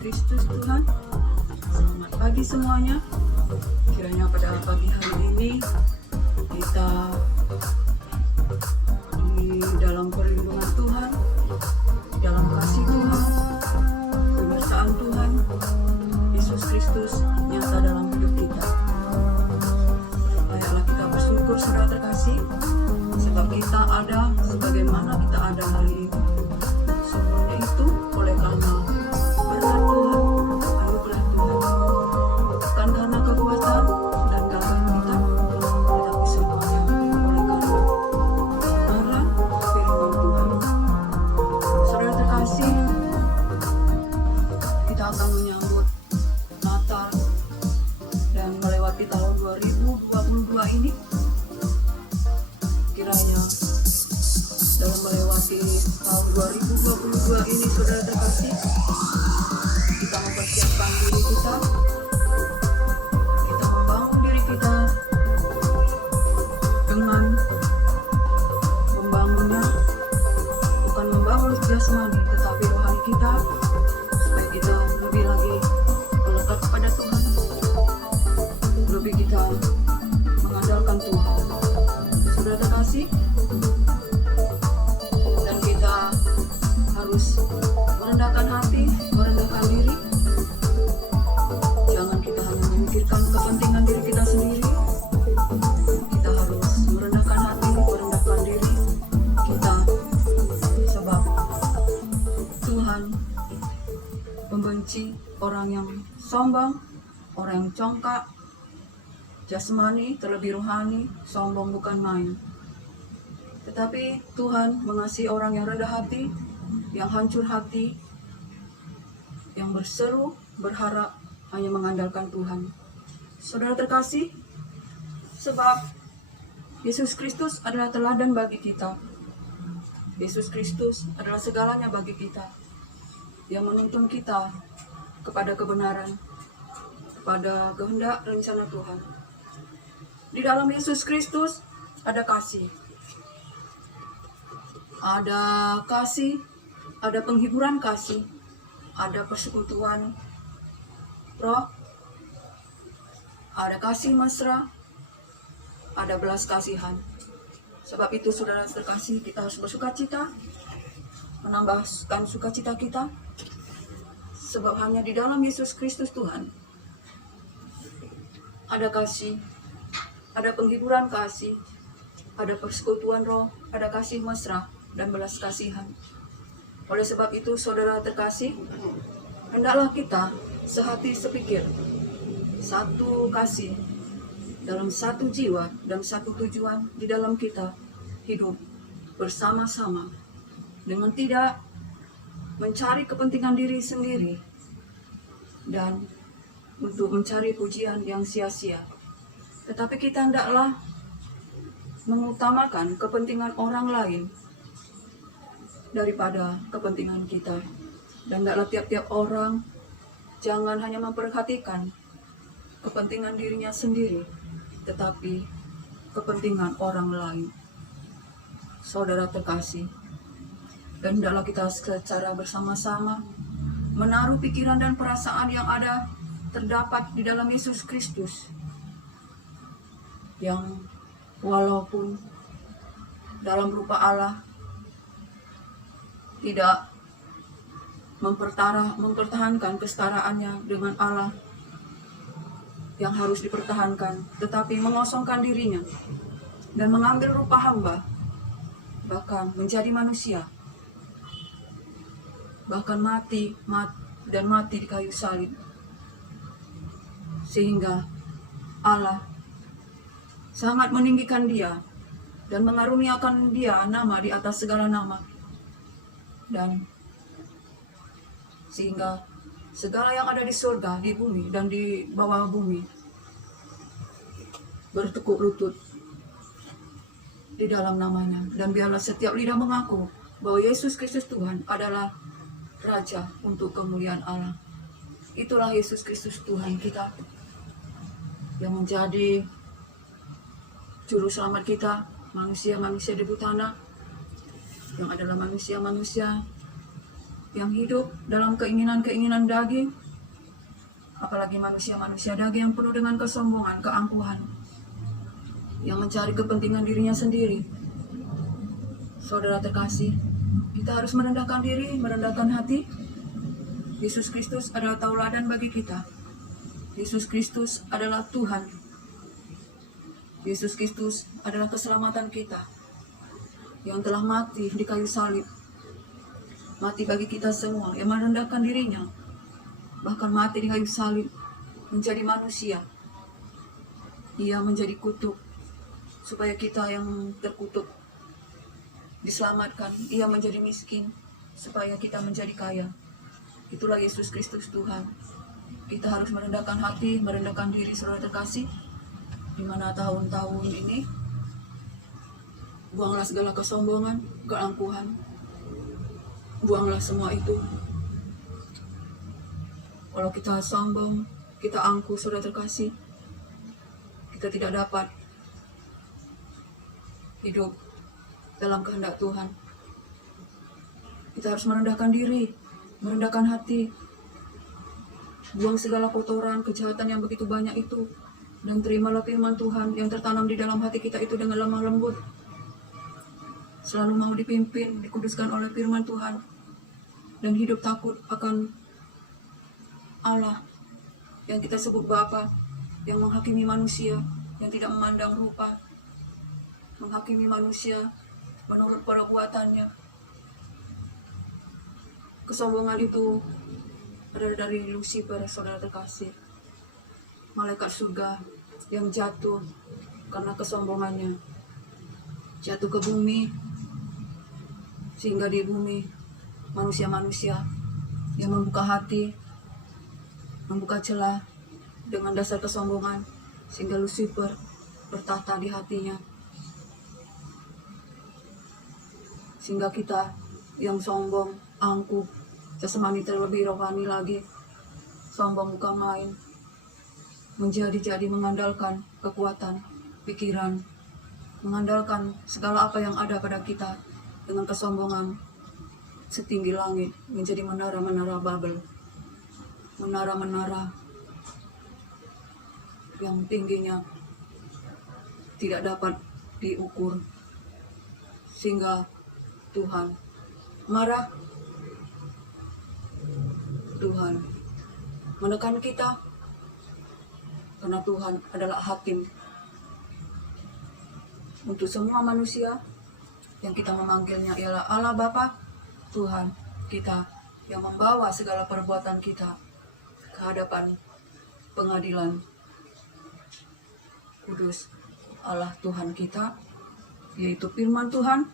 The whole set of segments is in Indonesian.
Kristus Tuhan. Selamat pagi semuanya. Kiranya pada pagi hari ini kita di dalam perlindungan Tuhan, di dalam kasih Tuhan, kebersaan Tuhan, Yesus Kristus nyata dalam hidup kita. Layaklah kita bersyukur saudara terkasih, sebab kita ada sebagaimana kita ada hari ini. Semuanya itu oleh karena berkat Tuhan, anugerah Tuhan. Bukan karena kekuatan dan gagah kita, tetapi semuanya oleh karena kebenaran firman Tuhan. Saudara terkasih, kita akan menyambut Natal dan melewati tahun 2022 ini. Kiranya dalam melewati tahun 2022 ini, saudara terkasih, kita mempersiapkan diri kita membangun diri kita dengan membangunnya, bukan membangun jasmani tetapi rohani kita, supaya kita lebih lagi melekat kepada Tuhan, lebih kita mengandalkan Tuhan. Saudara terkasih, dan kita harus merendahkan hati, merendahkan diri. Jangan kita hanya memikirkan kepentingan diri kita sendiri. Kita harus merendahkan hati, merendahkan diri kita, sebab Tuhan membenci orang yang sombong, orang yang congkak jasmani, terlebih rohani. Sombong bukan main. Tetapi Tuhan mengasihi orang yang rendah hati, yang hancur hati, yang berseru, berharap hanya mengandalkan Tuhan. Saudara terkasih, sebab Yesus Kristus adalah teladan bagi kita. Yesus Kristus adalah segalanya bagi kita, yang menuntun kita kepada kebenaran, kepada kehendak rencana Tuhan. Di dalam Yesus Kristus ada kasih. Ada kasih, ada penghiburan kasih, ada persekutuan roh, ada kasih mesra, ada belas kasihan. Sebab itu saudara terkasih, kita harus bersukacita, menambahkan sukacita kita, sebab hanya di dalam Yesus Kristus Tuhan ada kasih, ada penghiburan kasih, ada persekutuan roh, ada kasih mesra, dan belas kasihan. Oleh sebab itu, saudara terkasih, hendaklah kita sehati sepikir, satu kasih, dalam satu jiwa dan satu tujuan di dalam kita hidup bersama-sama, dengan tidak mencari kepentingan diri sendiri dan untuk mencari pujian yang sia-sia. Tetapi kita hendaklah mengutamakan kepentingan orang lain daripada kepentingan kita. Dan hendaklah tiap-tiap orang jangan hanya memperhatikan kepentingan dirinya sendiri, tetapi kepentingan orang lain. Saudara terkasih, dan hendaklah kita secara bersama-sama menaruh pikiran dan perasaan yang ada terdapat di dalam Yesus Kristus, yang walaupun dalam rupa Allah tidak mempertahankan kesetaraannya dengan Allah yang harus dipertahankan, tetapi mengosongkan dirinya dan mengambil rupa hamba, bahkan menjadi manusia, bahkan mati di kayu salib, sehingga Allah sangat meninggikan dia dan mengaruniakan dia nama di atas segala nama, dan sehingga segala yang ada di surga, di bumi, dan di bawah bumi bertekuk lutut di dalam namanya. Dan biarlah setiap lidah mengaku bahwa Yesus Kristus Tuhan adalah Raja untuk kemuliaan Allah. Itulah Yesus Kristus Tuhan kita, yang menjadi Juru Selamat kita, manusia-manusia debu tanah, yang adalah manusia-manusia yang hidup dalam keinginan-keinginan daging, apalagi manusia-manusia daging yang penuh dengan kesombongan, keangkuhan, yang mencari kepentingan dirinya sendiri. Saudara terkasih, kita harus merendahkan diri, merendahkan hati. Yesus Kristus adalah tauladan bagi kita. Yesus Kristus adalah Tuhan. Yesus Kristus adalah keselamatan kita yang telah mati di kayu salib. Mati bagi kita semua yang merendahkan dirinya, bahkan mati di kayu salib, menjadi manusia. Ia menjadi kutuk supaya kita yang terkutuk diselamatkan. Ia menjadi miskin supaya kita menjadi kaya. Itulah Yesus Kristus Tuhan. Kita harus merendahkan hati, merendahkan diri, saudara terkasih. Di mana tahun-tahun ini, buanglah segala kesombongan, keangkuhan. Buanglah semua itu. Kalau kita sombong, kita angkuh, saudara terkasih, kita tidak dapat hidup dalam kehendak Tuhan. Kita harus merendahkan diri, merendahkan hati, buang segala kotoran, kejahatan yang begitu banyak itu, dan terimalah firman Tuhan yang tertanam di dalam hati kita itu dengan lemah lembut. Selalu mau dipimpin, dikuduskan oleh firman Tuhan, dan hidup takut akan Allah yang kita sebut Bapa, yang menghakimi manusia, yang tidak memandang rupa, menghakimi manusia menurut perbuatannya. Kesombongan itu adalah dari Lucifer, saudara terkasih, malaikat surga yang jatuh karena kesombongannya, jatuh ke bumi, sehingga di bumi manusia-manusia yang membuka hati, membuka celah dengan dasar kesombongan, sehingga Lucifer bertahta di hatinya. Sehingga kita yang sombong, angkuh, jasmani terlebih rohani lagi, sombong bukan main, menjadi mengandalkan kekuatan, pikiran, mengandalkan segala apa yang ada pada kita dengan kesombongan setinggi langit, menjadi menara-menara Babel, menara-menara yang tingginya tidak dapat diukur, sehingga Tuhan marah. Tuhan menekan kita karena Tuhan adalah hakim untuk semua manusia. Yang kita memanggilnya ialah Allah Bapa, Tuhan kita, yang membawa segala perbuatan kita ke hadapan pengadilan kudus Allah Tuhan kita, yaitu firman Tuhan.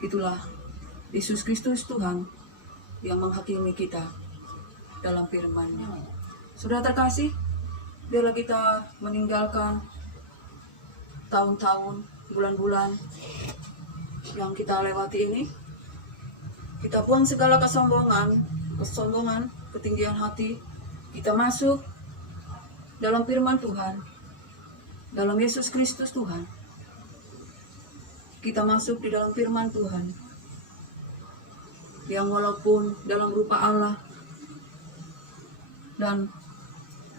Itulah Yesus Kristus Tuhan yang menghakimi kita dalam firman-Nya. Saudara terkasih, biarlah kita meninggalkan tahun-tahun, bulan-bulan yang kita lewati ini. Kita buang segala kesombongan, ketinggian hati. Kita masuk dalam firman Tuhan, dalam Yesus Kristus Tuhan. Kita masuk di dalam firman Tuhan, yang walaupun dalam rupa Allah dan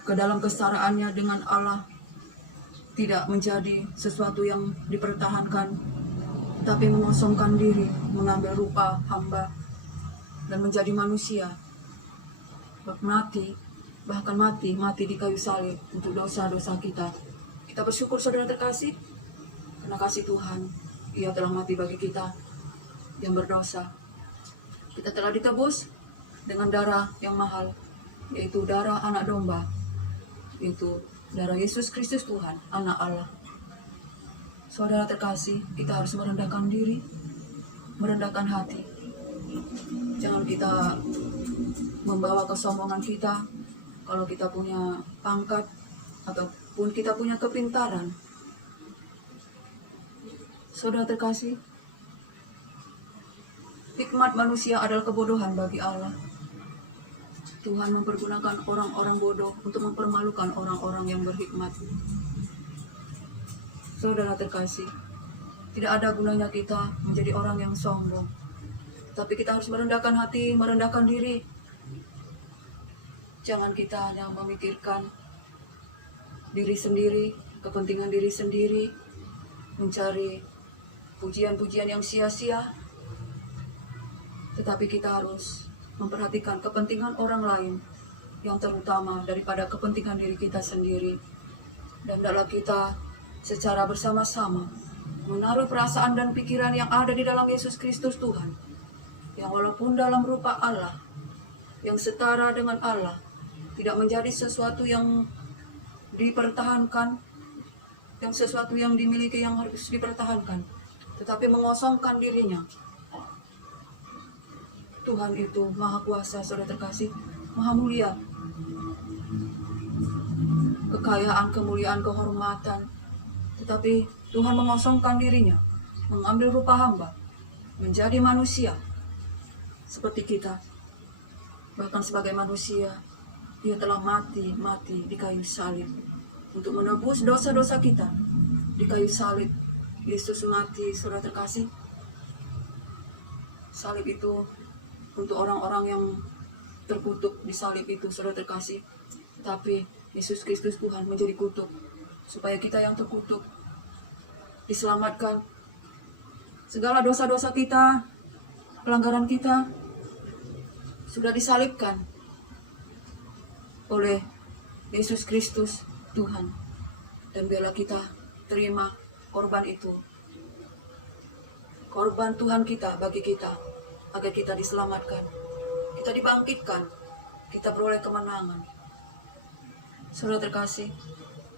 ke dalam kesaraannya dengan Allah tidak menjadi sesuatu yang dipertahankan, tapi mengosongkan diri, mengambil rupa hamba dan menjadi manusia, bahkan mati di kayu salib untuk dosa-dosa kita. Kita bersyukur, saudara terkasih, karena kasih Tuhan, Ia telah mati bagi kita yang berdosa. Kita telah ditebus dengan darah yang mahal, yaitu darah anak domba, yaitu darah Yesus Kristus Tuhan, anak Allah. Saudara terkasih, kita harus merendahkan diri, merendahkan hati. Jangan kita membawa kesombongan kita kalau kita punya pangkat ataupun kita punya kepintaran. Saudara terkasih, hikmat manusia adalah kebodohan bagi Allah. Tuhan mempergunakan orang-orang bodoh untuk mempermalukan orang-orang yang berhikmat. Saudara terkasih, tidak ada gunanya kita menjadi orang yang sombong, Tetapi kita harus merendahkan hati, merendahkan diri. Jangan kita hanya memikirkan diri sendiri, kepentingan diri sendiri, mencari pujian-pujian yang sia-sia. Tetapi kita harus memperhatikan kepentingan orang lain yang terutama daripada kepentingan diri kita sendiri. Dan dalam kita secara bersama-sama menaruh perasaan dan pikiran yang ada di dalam Yesus Kristus Tuhan, yang walaupun dalam rupa Allah, yang setara dengan Allah, tidak menjadi sesuatu yang dipertahankan, yang sesuatu yang dimiliki yang harus dipertahankan, tetapi mengosongkan dirinya. Tuhan itu Maha Kuasa, saudara terkasih, Maha Mulia. Kekayaan, kemuliaan, kehormatan. Tetapi Tuhan mengosongkan dirinya, mengambil rupa hamba, menjadi manusia seperti kita. Bahkan sebagai manusia, Dia telah mati di kayu salib untuk menebus dosa-dosa kita. Di kayu salib, Yesus mati, saudara terkasih. Salib itu untuk orang-orang yang terkutuk di salib itu, saudara terkasih. Tapi Yesus Kristus Tuhan menjadi kutuk, supaya kita yang terkutuk diselamatkan. Segala dosa-dosa kita, pelanggaran kita, sudah disalibkan oleh Yesus Kristus Tuhan. Dan bila kita terima korban itu, korban Tuhan kita bagi kita, agar kita diselamatkan, kita dibangkitkan, kita beroleh kemenangan. Saudara terkasih,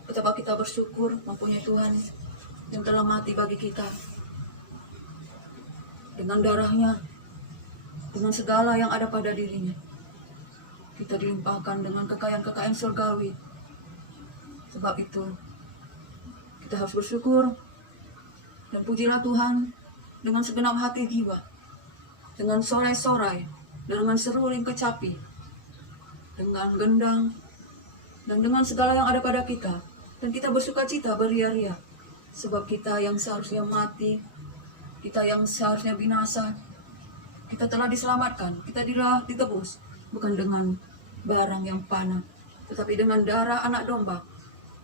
betapa kita bersyukur mempunyai Tuhan yang telah mati bagi kita. Dengan darahnya, dengan segala yang ada pada dirinya, kita dilimpahkan dengan kekayaan-kekayaan surgawi. Sebab itu, kita harus bersyukur dan pujilah Tuhan dengan segenap hati jiwa, dengan sorai-sorai, dengan seruling kecapi, dengan gendang, dan dengan segala yang ada pada kita. Dan kita bersuka cita, beria-ria, sebab kita yang seharusnya mati, kita yang seharusnya binasa, kita telah diselamatkan, kita telah ditebus, bukan dengan barang yang panah, tetapi dengan darah anak domba,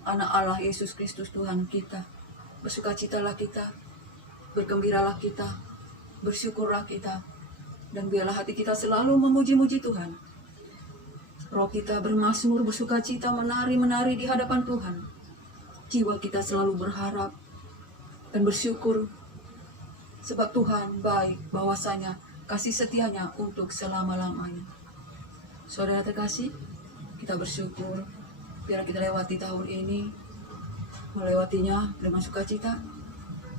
anak Allah Yesus Kristus Tuhan kita. Bersukacitalah kita, bergembiralah kita, bersyukurlah kita, dan biarlah hati kita selalu memuji-muji Tuhan. Roh kita bermazmur, bersukacita, menari-menari di hadapan Tuhan. Jiwa kita selalu berharap dan bersyukur, sebab Tuhan baik, bahwasanya kasih setianya untuk selama-lamanya. Saudara terkasih, kita bersyukur biar kita lewati tahun ini, melewatinya dengan sukacita,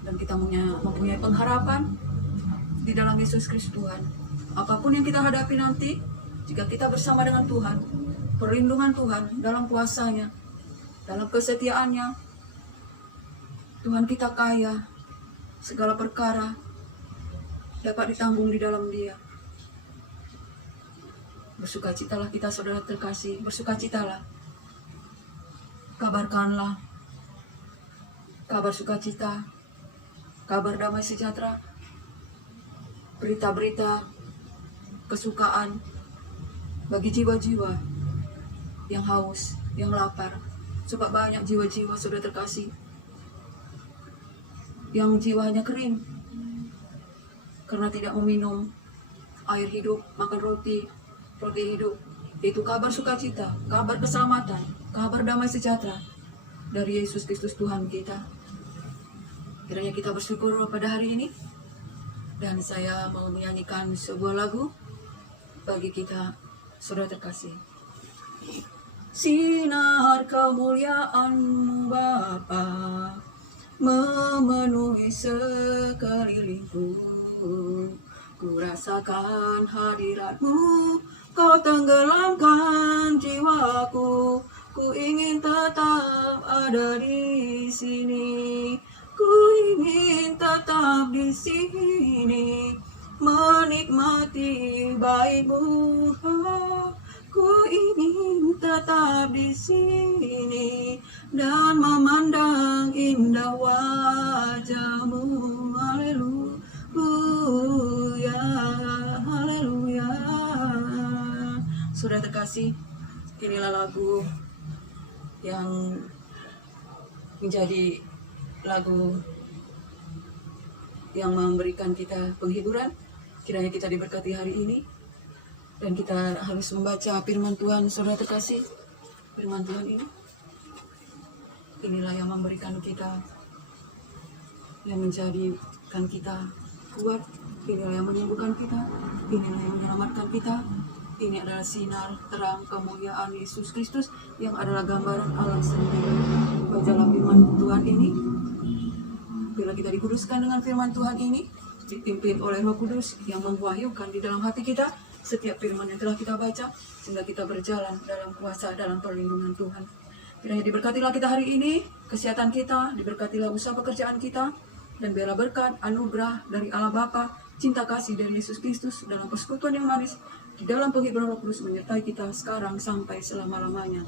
dan kita mempunyai pengharapan di dalam Yesus Kristus Tuhan. Apapun yang kita hadapi nanti, jika kita bersama dengan Tuhan, perlindungan Tuhan dalam kuasa-Nya, dalam kesetiaan-Nya, Tuhan kita kaya, segala perkara dapat ditanggung di dalam Dia. Bersukacitalah kita, saudara terkasih, bersukacitalah. Kabarkanlah kabar sukacita, kabar damai sejahtera, berita-berita kesukaan bagi jiwa-jiwa yang haus, yang lapar. Sebab banyak jiwa-jiwa, saudara terkasih, yang jiwanya kering karena tidak meminum air hidup, makan roti hidup. Itu kabar sukacita, kabar keselamatan, kabar damai sejahtera dari Yesus Kristus Tuhan kita. Kiranya kita bersyukur pada hari ini. Dan saya mau menyanyikan sebuah lagu bagi kita, saudara terkasih. Sinar kemuliaan-Mu Bapa memenuhi sekelilingku. Ku rasakan hadirat-Mu, Kau tenggelamkan jiwaku. Ku ingin tetap ada di sini. Ku ingin tetap di sini, menikmati baik-Mu. Ku ingin tetap di sini dan memandang indah wajah-Mu. Haleluya. terkasih, inilah lagu yang menjadi lagu yang memberikan kita penghiburan. Kiranya kita diberkati hari ini, dan kita harus membaca firman Tuhan, saudara terkasih. Firman Tuhan inilah yang memberikan kita, yang menjadikan kita kuat, inilah yang menyembuhkan kita, inilah yang menyelamatkan kita. Ini adalah sinar terang kemuliaan Yesus Kristus yang adalah gambaran Allah sendiri. Bacalah firman Tuhan ini. Bila kita dikuduskan dengan firman Tuhan ini, dipimpin oleh Roh Kudus yang mewahyukan di dalam hati kita setiap firman yang telah kita baca, sehingga kita berjalan dalam kuasa, dalam perlindungan Tuhan. Kiranya diberkatilah kita hari ini, kesehatan kita, diberkatilah usaha pekerjaan kita, dan biarlah berkat, anugerah dari Allah Bapa, cinta kasih dari Yesus Kristus dalam persekutuan yang manis, di dalam penghiburan Roh Kudus menyertai kita sekarang sampai selama-lamanya.